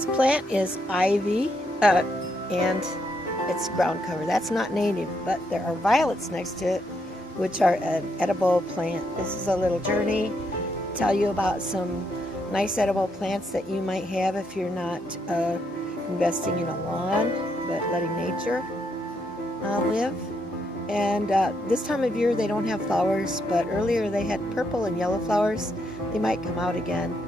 This plant is ivy, and it's ground cover. That's not native, but there are violets next to it, which are an edible plant. This is a little journey, tell you about some nice edible plants that you might have if you're not investing in a lawn, but letting nature live. And this time of year they don't have flowers, but earlier they had purple and yellow flowers. They might come out again.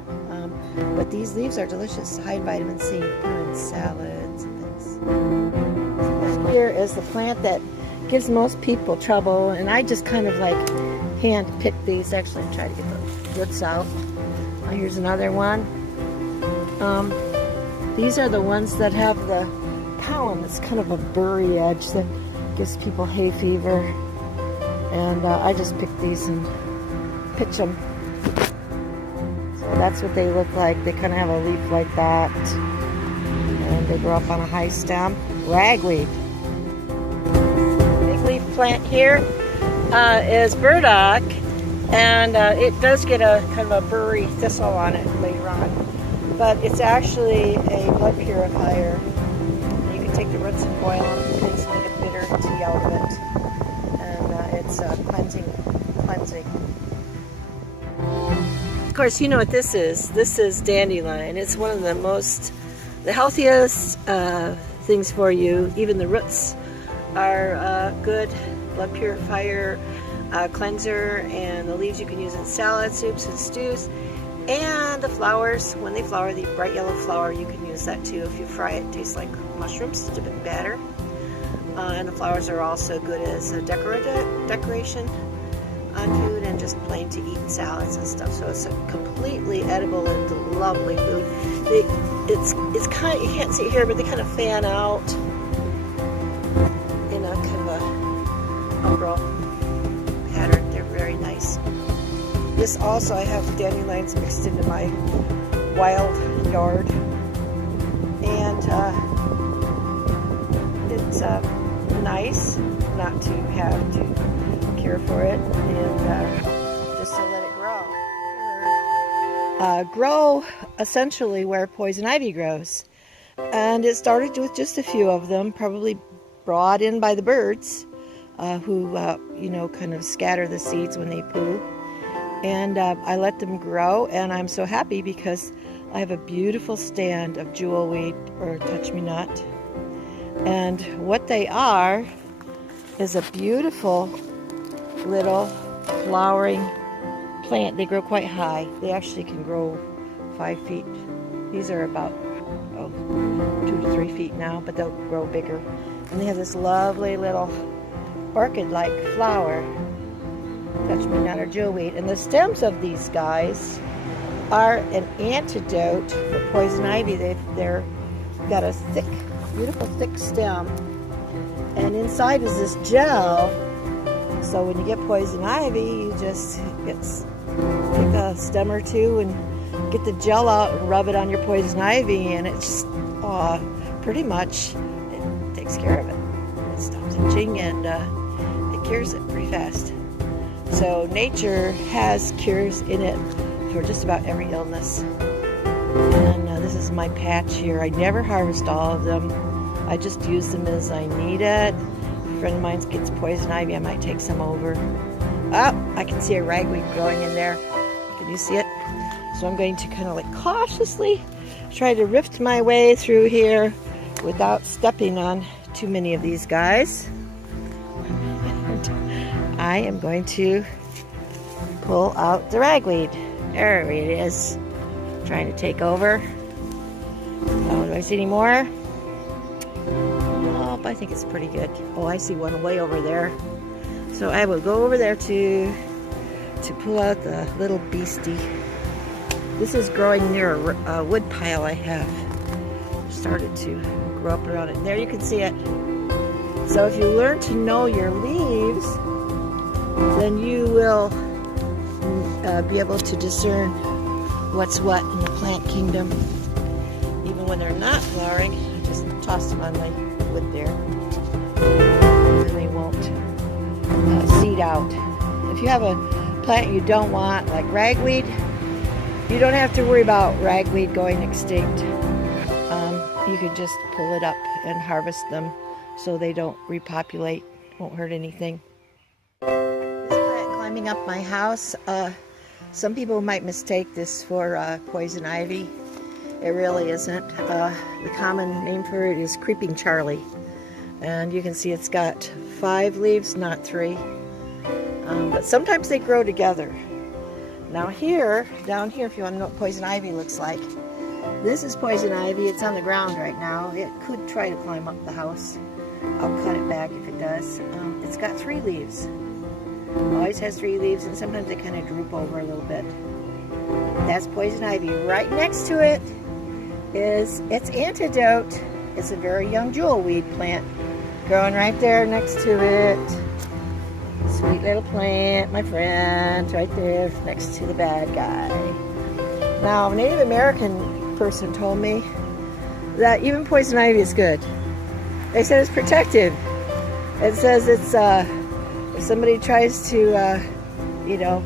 But these leaves are delicious, high in vitamin C, put in salads and things. Here is the plant that gives most people trouble, and I just kind of like hand pick these. Actually, I try to get the roots out. Here's another one. These are the ones that have the pollen. It's kind of a burry edge that gives people hay fever, and I just pick these and pitch them. So that's what they look like. They kind of have a leaf like that, and they grow up on a high stem. Ragweed. Big leaf plant here is burdock, and it does get a kind of a burry thistle on it later on, but it's actually a blood purifier. You can take the roots and boil them. Things make it bitter tea out of it, and it's cleansing. Of course, you know what this is. This is dandelion. It's one of the healthiest things for you. Even the roots are good blood purifier, cleanser, and the leaves you can use in salad, soups, and stews. And the flowers, when they flower, the bright yellow flower, you can use that too. If you fry it, it tastes like mushrooms, it's a bit better. And the flowers are also good as a decoration on food and just plain to eat in salads and stuff. So it's a completely edible and lovely food. It's kind of, you can't see it here, but they kind of fan out in a kind of a umbrella pattern. They're very nice. This also, I have dandelions mixed into my wild yard, and it's nice not to have to care for it, and just to let it grow. Grow essentially where poison ivy grows, and it started with just a few of them, probably brought in by the birds who kind of scatter the seeds when they poo. And I let them grow, and I'm so happy because I have a beautiful stand of jewelweed, or touch-me-not. And what they are is a beautiful little flowering plant. They grow quite high. They actually can grow 5 feet. These are about 2 to 3 feet now, but they'll grow bigger. And they have this lovely little orchid-like flower. Touch-me-not or jewelweed. And the stems of these guys are an antidote for poison ivy. They're got a thick, beautiful thick stem, and inside is this gel. So when you get poison ivy, you just pick a stem or two and get the gel out and rub it on your poison ivy, and it's just pretty much it takes care of it. It stops itching, and it cures it pretty fast. So nature has cures in it for just about every illness. And this is my patch here. I never harvest all of them. I just use them as I need it. If a friend of mine gets poison ivy, I might take some over. Oh, I can see a ragweed growing in there. Can you see it? So I'm going to kind of like cautiously try to rift my way through here without stepping on too many of these guys. I am going to pull out the ragweed. There it is. Trying to take over. Oh, do I see any more? Oh, I think it's pretty good. Oh, I see one way over there. So I will go over there to pull out the little beastie. This is growing near a wood pile I have. Started to grow up around it. And there you can see it. So if you learn to know your leaves, then you will be able to discern what's what in the plant kingdom. Even when they're not flowering, I just toss them on my wood there, and they won't seed out. If you have a plant you don't want, like ragweed, you don't have to worry about ragweed going extinct. you can just pull it up and harvest them so they don't repopulate, won't hurt anything. This plant climbing up my house, some people might mistake this for poison ivy. It really isn't. The common name for it is creeping Charlie. And you can see it's got 5 leaves, not 3. But sometimes they grow together. Now here, down here, if you want to know what poison ivy looks like, this is poison ivy. It's on the ground right now. It could try to climb up the house. I'll cut it back if it does. It's got 3 leaves. Always has 3 leaves, and sometimes they kind of droop over a little bit. That's poison ivy. Right next to it is its antidote. It's a very young jewelweed plant growing right there next to it. Sweet little plant, my friend, right there next to the bad guy. Now, a Native American person told me that even poison ivy is good. They said it's protective. It says it's, if somebody tries to, you know,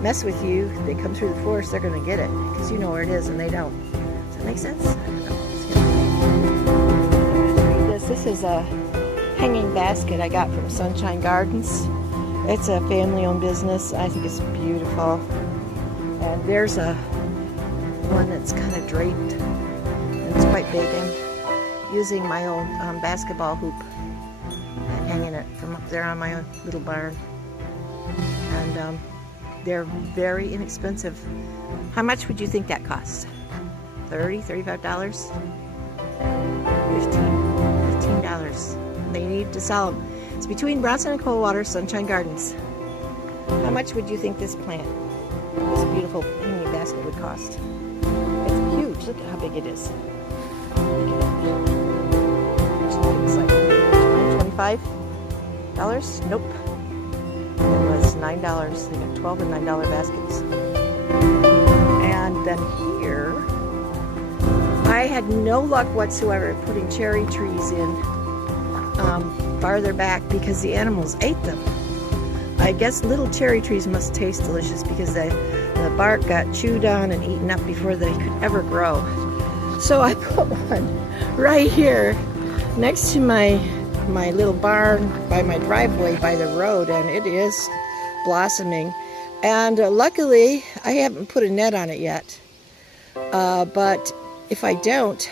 mess with you, they come through the forest, they're going to get it. Because you know where it is and they don't. Does that make sense? I don't know. This is a hanging basket I got from Sunshine Gardens. It's a family-owned business. I think it's beautiful. And there's a one that's kind of draped. And it's quite big. I'm using my old basketball hoop and hanging it from up there on my own little barn. And they're very inexpensive. How much would you think that costs? $30, $35? $15. They need to sell them. It's between Bronson and Coldwater, Sunshine Gardens. How much would you think this plant, this beautiful hanging basket, would cost? It's huge. Look at how big it is. Look at it. It's like $25? Nope. It was $9. They got 12 and $9 baskets. And then here, I had no luck whatsoever putting cherry trees in farther back because the animals ate them. I guess little cherry trees must taste delicious because the bark got chewed on and eaten up before they could ever grow. So I put one right here next to my little barn by my driveway by the road, and it is blossoming. And luckily, I haven't put a net on it yet. But if I don't,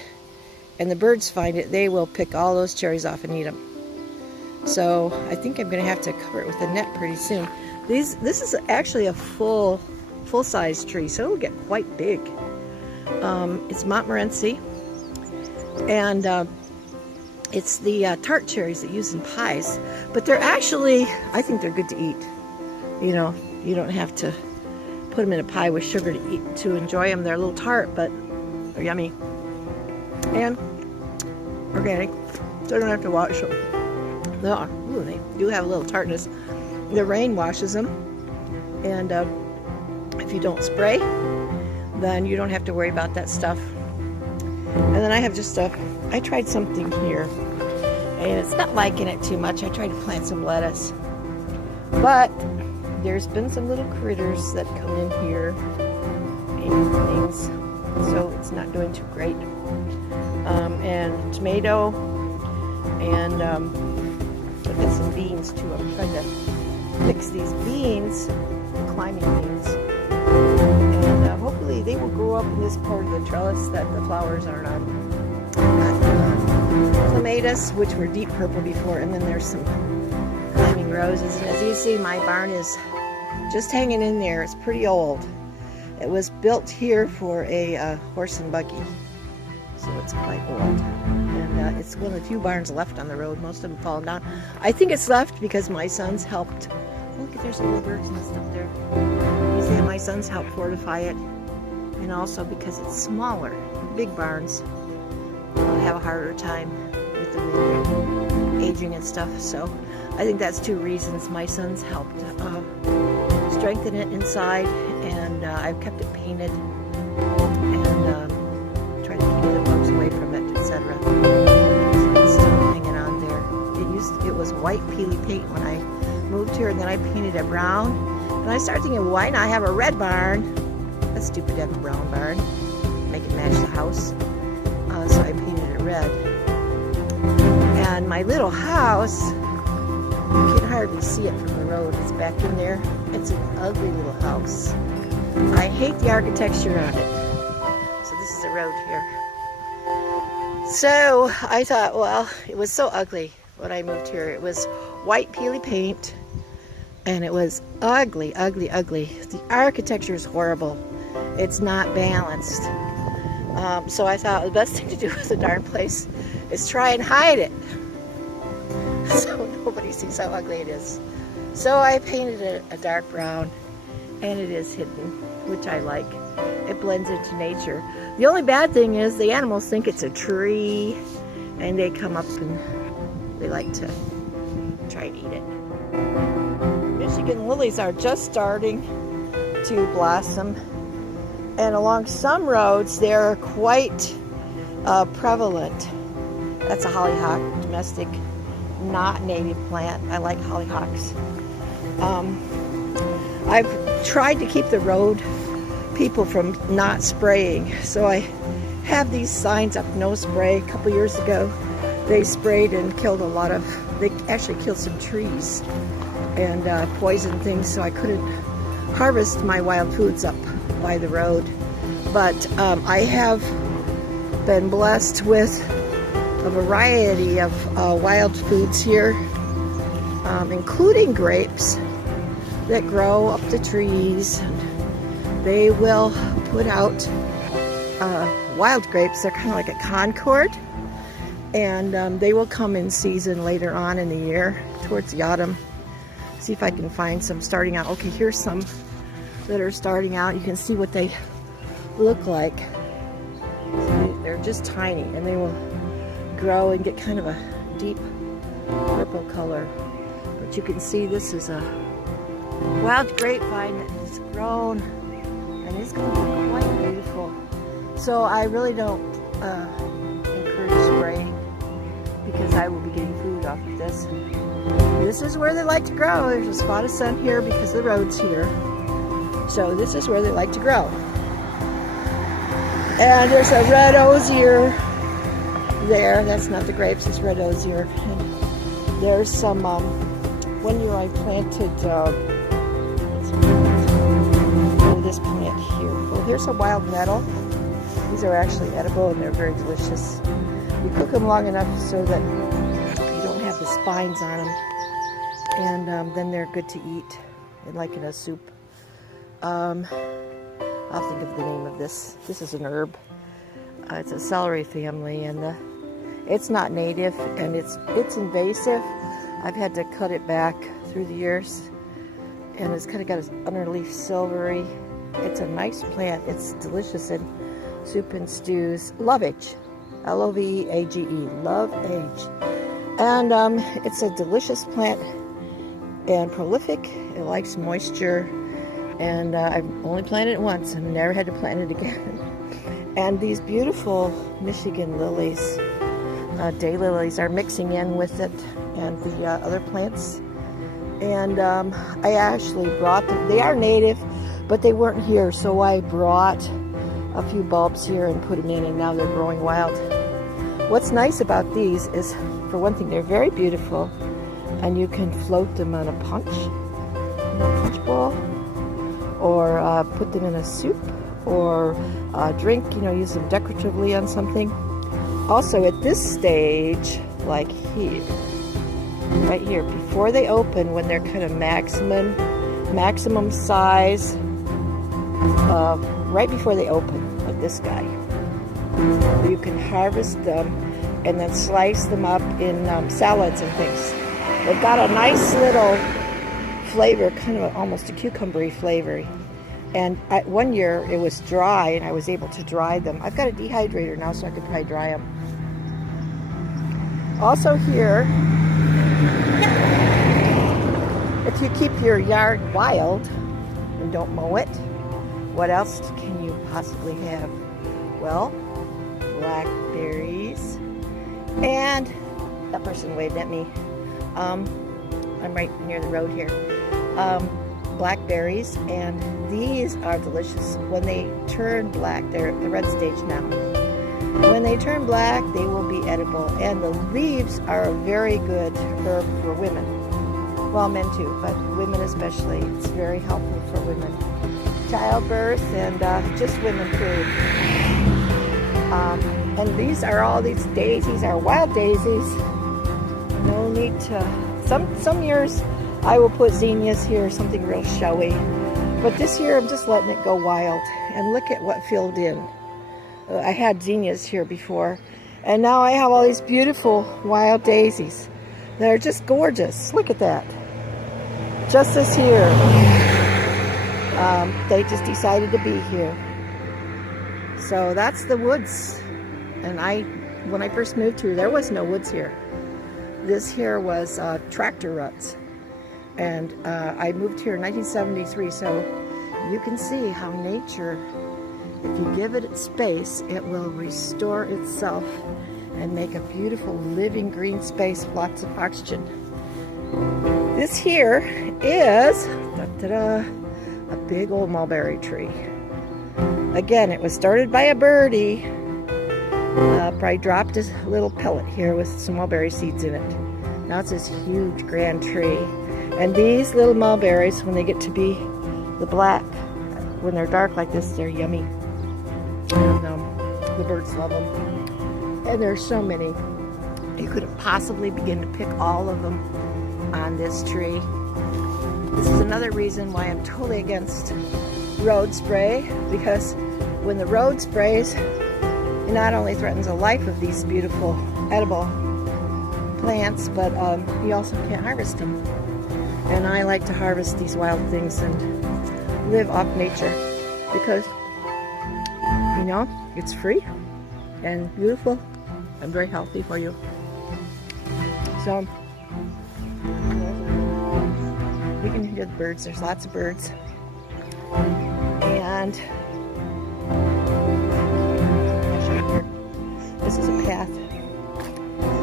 and the birds find it, they will pick all those cherries off and eat them. So I think I'm going to have to cover it with a net pretty soon. This is actually a full-size tree, so it'll get quite big. It's Montmorency, and it's the tart cherries that use in pies. But they're actually, I think they're good to eat. You know, you don't have to put them in a pie with sugar to eat to enjoy them. They're a little tart, but they're yummy. And organic, so I don't have to wash them. Ooh, they do have a little tartness. The rain washes them, and if you don't spray, then you don't have to worry about that stuff. And then I have just I tried something here, and it's not liking it too much. I tried to plant some lettuce, but there's been some little critters that come in here and things, so it's not doing too great. And tomato, and I've got some beans too. I'm trying to fix these beans, the climbing beans, and hopefully they will grow up in this part of the trellis that the flowers aren't on. Clematis, which were deep purple before, and then there's some climbing roses. And as you see, my barn is just hanging in there. It's pretty old. It was built here for a horse and buggy, so it's quite old. And it's one of the few barns left on the road. Most of them fallen down. I think it's left because my sons helped. Look, there's some little birds and stuff there. You see, my sons helped fortify it, and also because it's smaller. Big barns have a harder time with the wind, aging and stuff. So I think that's 2 reasons. My sons helped strengthen it inside, and I've kept it painted and tried to keep the bugs away from it, etc. It's still hanging on there. It was white peely paint when I moved here, and then I painted it brown. And I started thinking, why not have a red barn? That's stupid to have a brown barn. Make it match the house. So I painted red. And my little house, you can hardly see it from the road. It's back in there. It's an ugly little house. I hate the architecture on it. So this is the road here. So I thought, well, it was so ugly when I moved here. It was white peely paint, and it was ugly, ugly, ugly. The architecture is horrible. It's not balanced. So I thought the best thing to do with the darn place is try and hide it, so nobody sees how ugly it is. So I painted it a dark brown, and it is hidden, which I like. It blends into nature. The only bad thing is the animals think it's a tree, and they come up and they like to try and eat it. Michigan lilies are just starting to blossom, and along some roads they're quite prevalent. That's a hollyhock, domestic, not native plant. I like hollyhocks. I've tried to keep the road people from not spraying, so I have these signs up, no spray. A couple years ago they sprayed and killed a lot of, they actually killed some trees and poisoned things, so I couldn't harvest my wild foods up by the road. But I have been blessed with a variety of wild foods here, including grapes that grow up the trees. And they will put out wild grapes. They're kind of like a Concord, and they will come in season later on in the year, towards the autumn. See if I can find some starting out. Okay, here's some that are starting out. You can see what they look like. They're just tiny, and they will grow and get kind of a deep purple color. But you can see this is a wild grapevine that's grown, and it's going to be quite beautiful. So I really don't encourage spraying, because I will be getting food off of this. This is where they like to grow. There's a spot of sun here because the road's here. So this is where they like to grow. And there's a red osier there. That's not the grapes, it's red osier. And there's some, one year I planted this plant here. Oh, here's a wild nettle. These are actually edible, and they're very delicious. You cook them long enough so that you don't have the spines on them, and then they're good to eat, like in a soup. I'll think of the name of this. This is an herb. It's a celery family, and it's not native, and it's invasive. I've had to cut it back through the years, and it's kind of got its underleaf silvery. It's a nice plant. It's delicious in soup and stews. Lovage, L-O-V-A-G-E, Lovage. And it's a delicious plant and prolific. It likes moisture, and I've only planted it once. I've never had to plant it again. And these beautiful Michigan lilies, daylilies, are mixing in with it and the other plants. And I actually brought them. They are native, but they weren't here, so I brought a few bulbs here and put them in, and now they're growing wild. What's nice about these is, for one thing, they're very beautiful, and you can float them on a punch bowl, or put them in a soup, or drink, use them decoratively on something. Also, at this stage, like here, right here, before they open, when they're kind of maximum size, right before they open, like this guy, you can harvest them and then slice them up in salads and things. They've got a nice little flavor, kind of almost a cucumbery flavor. And one year it was dry, and I was able to dry them. I've got a dehydrator now, so I could probably dry them. Also here, if you keep your yard wild and don't mow it, what else can you possibly have? Well, blackberries, and that person waved at me. I'm right near the road here. Blackberries, and these are delicious. When they turn black, they're the red stage now. When they turn black, they will be edible, and the leaves are a very good herb for women. Well, men too, but women especially. It's very helpful for women. Childbirth and just women, period. And these daisies are wild daisies. No need to, some years I will put zinnias here, something real showy. But this year I'm just letting it go wild. And look at what filled in. I had zinnias here before, and now I have all these beautiful wild daisies. They're just gorgeous. Look at that. Just this year. They just decided to be here. So that's the woods. And when I first moved here, there was no woods here. This here was tractor ruts. And I moved here in 1973, so you can see how nature, if you give it its space, it will restore itself and make a beautiful living green space with lots of oxygen. This here is a big old mulberry tree. Again, it was started by a birdie. Probably dropped a little pellet here with some mulberry seeds in it. Now it's this huge grand tree. And these little mulberries, when they get to be the black, when they're dark like this, they're yummy. And the birds love them. And there's so many. You couldn't possibly begin to pick all of them on this tree. This is another reason why I'm totally against road spray, because when the road sprays, it not only threatens the life of these beautiful edible plants, but you also can't harvest them. And I like to harvest these wild things and live off nature because, you know, it's free and beautiful and very healthy for you. So you can hear the birds. There's lots of birds. And this is a path.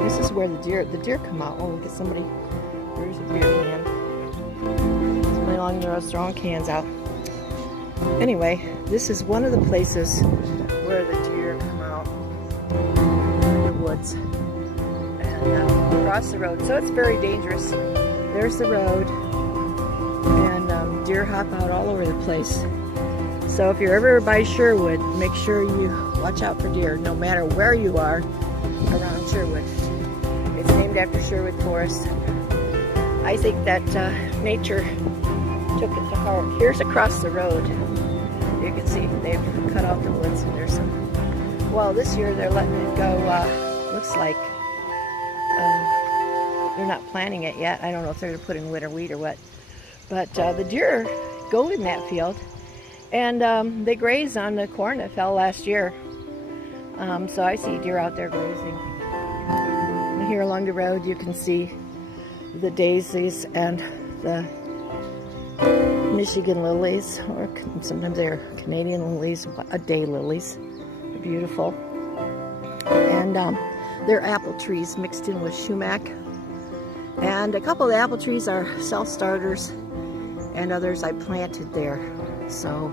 This is where the deer come out. Oh, look at somebody. There's a beer can. Somebody along the road throwing cans out. Anyway, this is one of the places where the deer come out in the woods and across the road. So it's very dangerous. There's the road, and deer hop out all over the place. So if you're ever by Sherwood, make sure you watch out for deer, no matter where you are around Sherwood. It's named after Sherwood Forest. I think that nature took it to heart. Here's across the road. You can see they've cut out the woods, and there's some. Well, this year they're letting it go. Looks like they're not planting it yet. I don't know if they're going to put in winter wheat or what. But the deer go in that field, and they graze on the corn that fell last year. So I see deer out there grazing. And here along the road you can see the daisies and the Michigan lilies, or sometimes they're Canadian lilies, day lilies. They're beautiful. And they're apple trees mixed in with sumac. And a couple of the apple trees are self-starters, and others I planted there. So